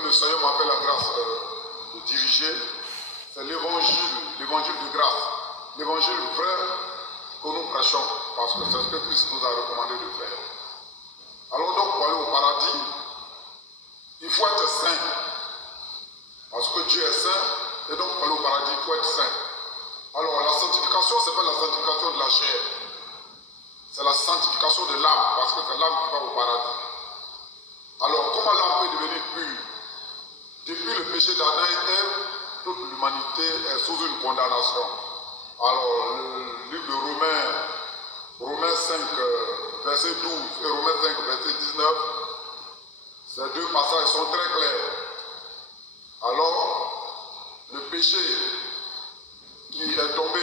que le Seigneur m'a fait la grâce de diriger, c'est l'évangile de grâce, l'évangile vrai que nous prêchons, parce que c'est ce que Christ nous a recommandé de faire. Alors donc, pour aller au paradis, il faut être saint, parce que Dieu est saint, et donc pour aller au paradis, il faut être saint. Alors la sanctification, ce n'est pas la sanctification de la chair, c'est la sanctification de l'âme, parce que c'est l'âme qui va au paradis. Alors comment l'âme peut devenir pure? Depuis le péché d'Adam et Ève, toute l'humanité est sous une condamnation. Alors le livre de Romains 5, verset 12 et Romains 5, verset 19, ces deux passages sont très clairs. Alors, le péché qui est tombé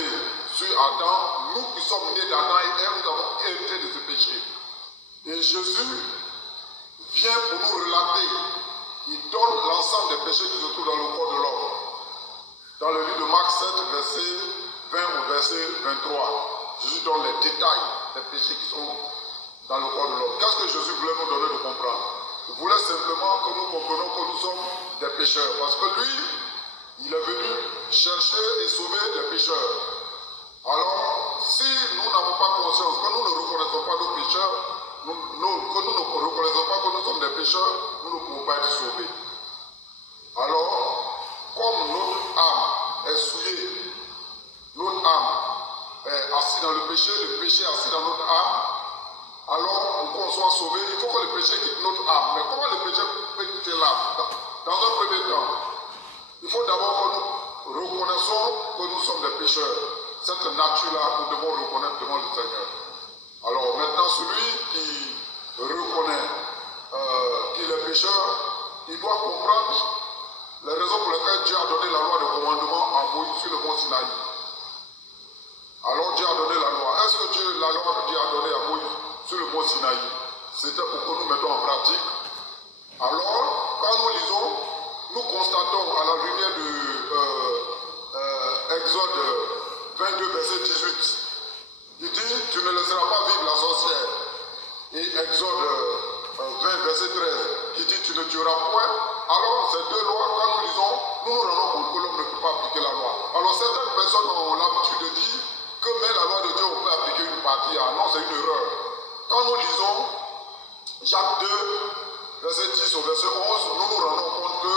sur Adam, nous qui sommes nés d'Adam et Ève, nous avons hérité de ce péché. Et Jésus vient pour nous relater, il donne l'ensemble des péchés qui se trouvent dans le corps de l'homme. Dans le livre de Marc 7, verset 20 au verset 23, Jésus donne les détails des péchés qui sont dans le corps de l'homme. Qu'est-ce que Jésus voulait nous donner de comprendre? Il voulait simplement que nous comprenions que nous sommes des pécheurs. Parce que lui, il est venu chercher et sauver les pécheurs. Alors, si nous n'avons pas conscience, que nous ne reconnaissons pas nos pécheurs, que nous ne reconnaissons pas que nous sommes des pécheurs, nous ne pouvons pas être sauvés. Alors, comme notre âme est souillée, notre âme est assise dans le péché est assis dans notre âme, alors pour qu'on soit sauvé, il faut que le péché quitte notre âme. Mais comment le péché peut quitter l'âme? Dans un premier temps, il faut d'abord que nous reconnaissons que nous sommes des pécheurs. Cette nature-là, nous devons reconnaître devant le Seigneur. Alors maintenant, celui qui reconnaît qu'il est pécheur, il doit comprendre les raisons pour lesquelles Dieu a donné la loi de commandement à Moïse sur le mont Sinaï. Alors Dieu a donné la loi. Est-ce que la loi que Dieu a donnée à Moïse sur le mont Sinaï, c'était pour que nous mettons en pratique? Alors, quand nous lisons, nous constatons à la lumière de Exode 22, verset 18, il dit, tu ne laisseras pas vivre la sorcière. Et Exode 20, verset 13, il dit, tu ne tueras point. Alors, ces deux lois, quand nous lisons, nous nous rendons compte que l'homme ne peut pas appliquer la loi. Alors, certaines personnes ont l'habitude de dire que mais la loi de Dieu, on peut appliquer une partie. Ah non, c'est une erreur. Quand nous lisons Jacques 2, verset 10 au verset 11, nous nous rendons compte que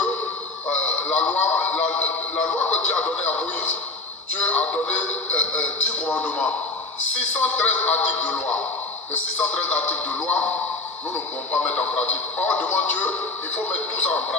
la loi que Dieu a donnée à Moïse, Dieu a donné 10 commandements, 613 articles de loi. Les 613 articles de loi, nous ne pouvons pas mettre en pratique. Or, devant Dieu, il faut mettre tout ça en pratique.